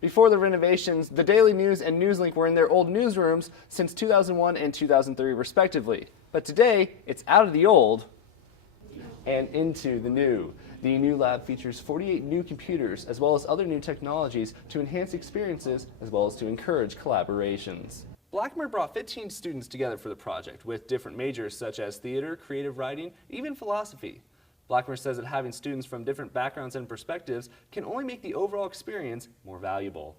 Before the renovations, the Daily News and Newslink were in their old newsrooms since 2001 and 2003 respectively. But today, it's out of the old and into the new. The new lab features 48 new computers as well as other new technologies to enhance experiences as well as to encourage collaborations. Brammer brought 15 students together for the project with different majors such as theater, creative writing, even philosophy. Brammer says that having students from different backgrounds and perspectives can only make the overall experience more valuable.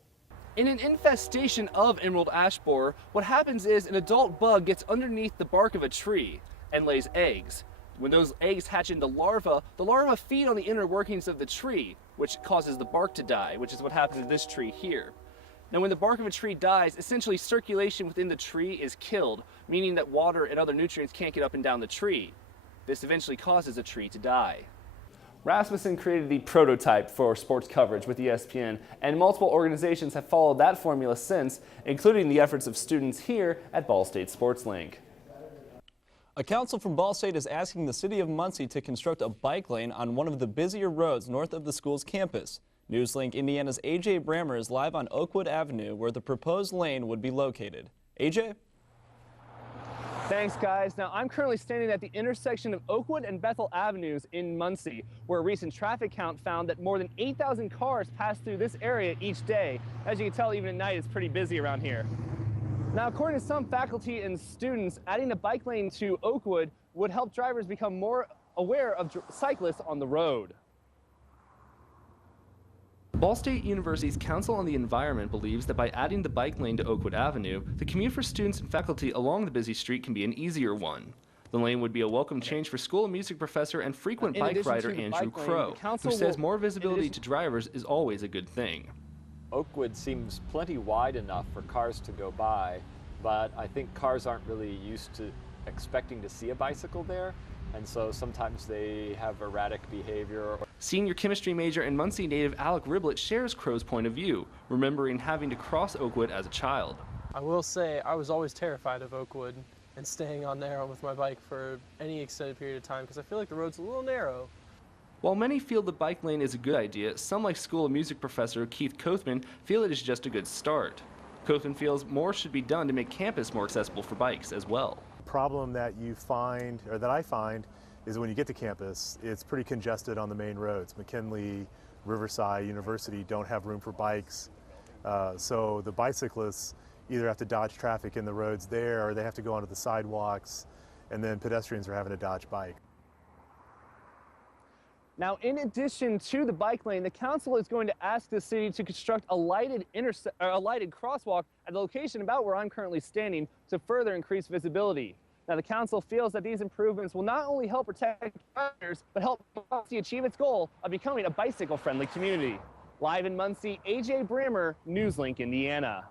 In an infestation of emerald ash borer, what happens is an adult bug gets underneath the bark of a tree and lays eggs. When those eggs hatch into larvae, the larvae feed on the inner workings of the tree, which causes the bark to die, which is what happens to this tree here. Now when the bark of a tree dies, essentially circulation within the tree is killed, meaning that water and other nutrients can't get up and down the tree. This eventually causes a tree to die. Rasmussen created the prototype for sports coverage with ESPN, and multiple organizations have followed that formula since, including the efforts of students here at Ball State Sports Link. A council from Ball State is asking the city of Muncie to construct a bike lane on one of the busier roads north of the school's campus. Newslink Indiana's AJ Brammer is live on Oakwood Avenue, where the proposed lane would be located. AJ? Thanks, guys. Now, I'm currently standing at the intersection of Oakwood and Bethel Avenues in Muncie, where a recent traffic count found that more than 8,000 cars pass through this area each day. As you can tell, even at night, it's pretty busy around here. Now, according to some faculty and students, adding a bike lane to Oakwood would help drivers become more aware of cyclists on the road. Ball State University's Council on the Environment believes that by adding the bike lane to Oakwood Avenue, the commute for students and faculty along the busy street can be an easier one. The lane would be a welcome change for school and music professor and frequent bike rider Andrew Crow, who says more visibility to drivers is always a good thing. Oakwood seems plenty wide enough for cars to go by, but I think cars aren't really used to expecting to see a bicycle there, and so sometimes they have erratic behavior. Senior chemistry major and Muncie native Alec Riblet shares Crow's point of view, remembering having to cross Oakwood as a child. I will say I was always terrified of Oakwood and staying on there with my bike for any extended period of time because I feel like the road's a little narrow. While many feel the bike lane is a good idea, some like school and music professor Keith Kothman feel it is just a good start. Kothman feels more should be done to make campus more accessible for bikes as well. The problem that you find, or that I find, is when you get to campus, it's pretty congested on the main roads. McKinley, Riverside, University don't have room for bikes. So the bicyclists either have to dodge traffic in the roads there, or they have to go onto the sidewalks, and then pedestrians are having to dodge bike. Now, in addition to the bike lane, the council is going to ask the city to construct a lighted crosswalk at the location about where I'm currently standing to further increase visibility. Now, the council feels that these improvements will not only help protect riders, but help Muncie achieve its goal of becoming a bicycle-friendly community. Live in Muncie, AJ Brammer, Newslink, Indiana.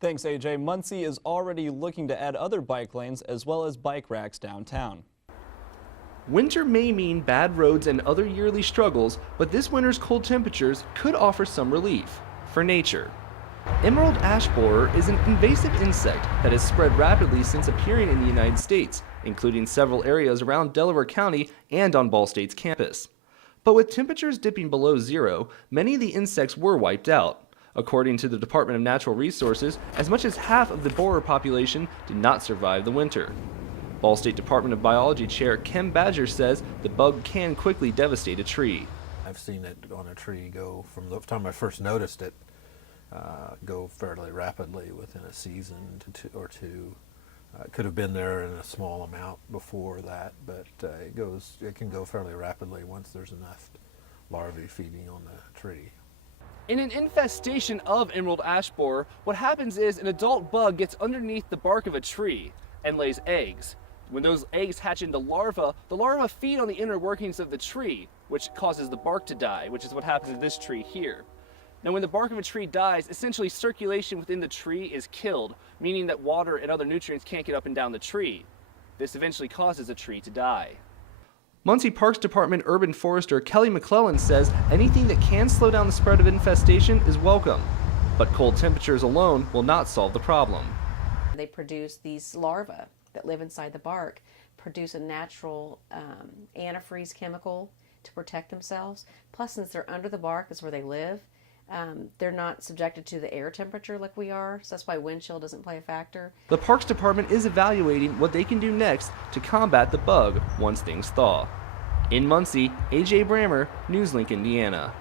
Thanks, AJ. Muncie is already looking to add other bike lanes as well as bike racks downtown. Winter may mean bad roads and other yearly struggles, but this winter's cold temperatures could offer some relief for nature. Emerald ash borer is an invasive insect that has spread rapidly since appearing in the United States, including several areas around Delaware County and on Ball State's campus. But with temperatures dipping below zero, many of the insects were wiped out. According to the Department of Natural Resources, as much as half of the borer population did not survive the winter. Ball State Department of Biology Chair Ken Badger says the bug can quickly devastate a tree. I've seen it on a tree go, from the time I first noticed it, go fairly rapidly within a season or two. It could have been there in a small amount before that, but it can go fairly rapidly once there's enough larvae feeding on the tree. In an infestation of emerald ash borer, what happens is an adult bug gets underneath the bark of a tree and lays eggs. When those eggs hatch into larvae, the larvae feed on the inner workings of the tree, which causes the bark to die, which is what happens to this tree here. Now, when the bark of a tree dies, essentially circulation within the tree is killed, meaning that water and other nutrients can't get up and down the tree. This eventually causes a tree to die. Muncie Parks Department urban forester Kelly McClellan says anything that can slow down the spread of infestation is welcome, but cold temperatures alone will not solve the problem. They produce these larvae that live inside the bark, produce a natural antifreeze chemical to protect themselves. Plus, since they're under the bark, is where they live, They're not subjected to the air temperature like we are, so that's why wind chill doesn't play a factor. The Parks Department is evaluating what they can do next to combat the bug once things thaw. In Muncie, AJ Brammer, NewsLink, Indiana.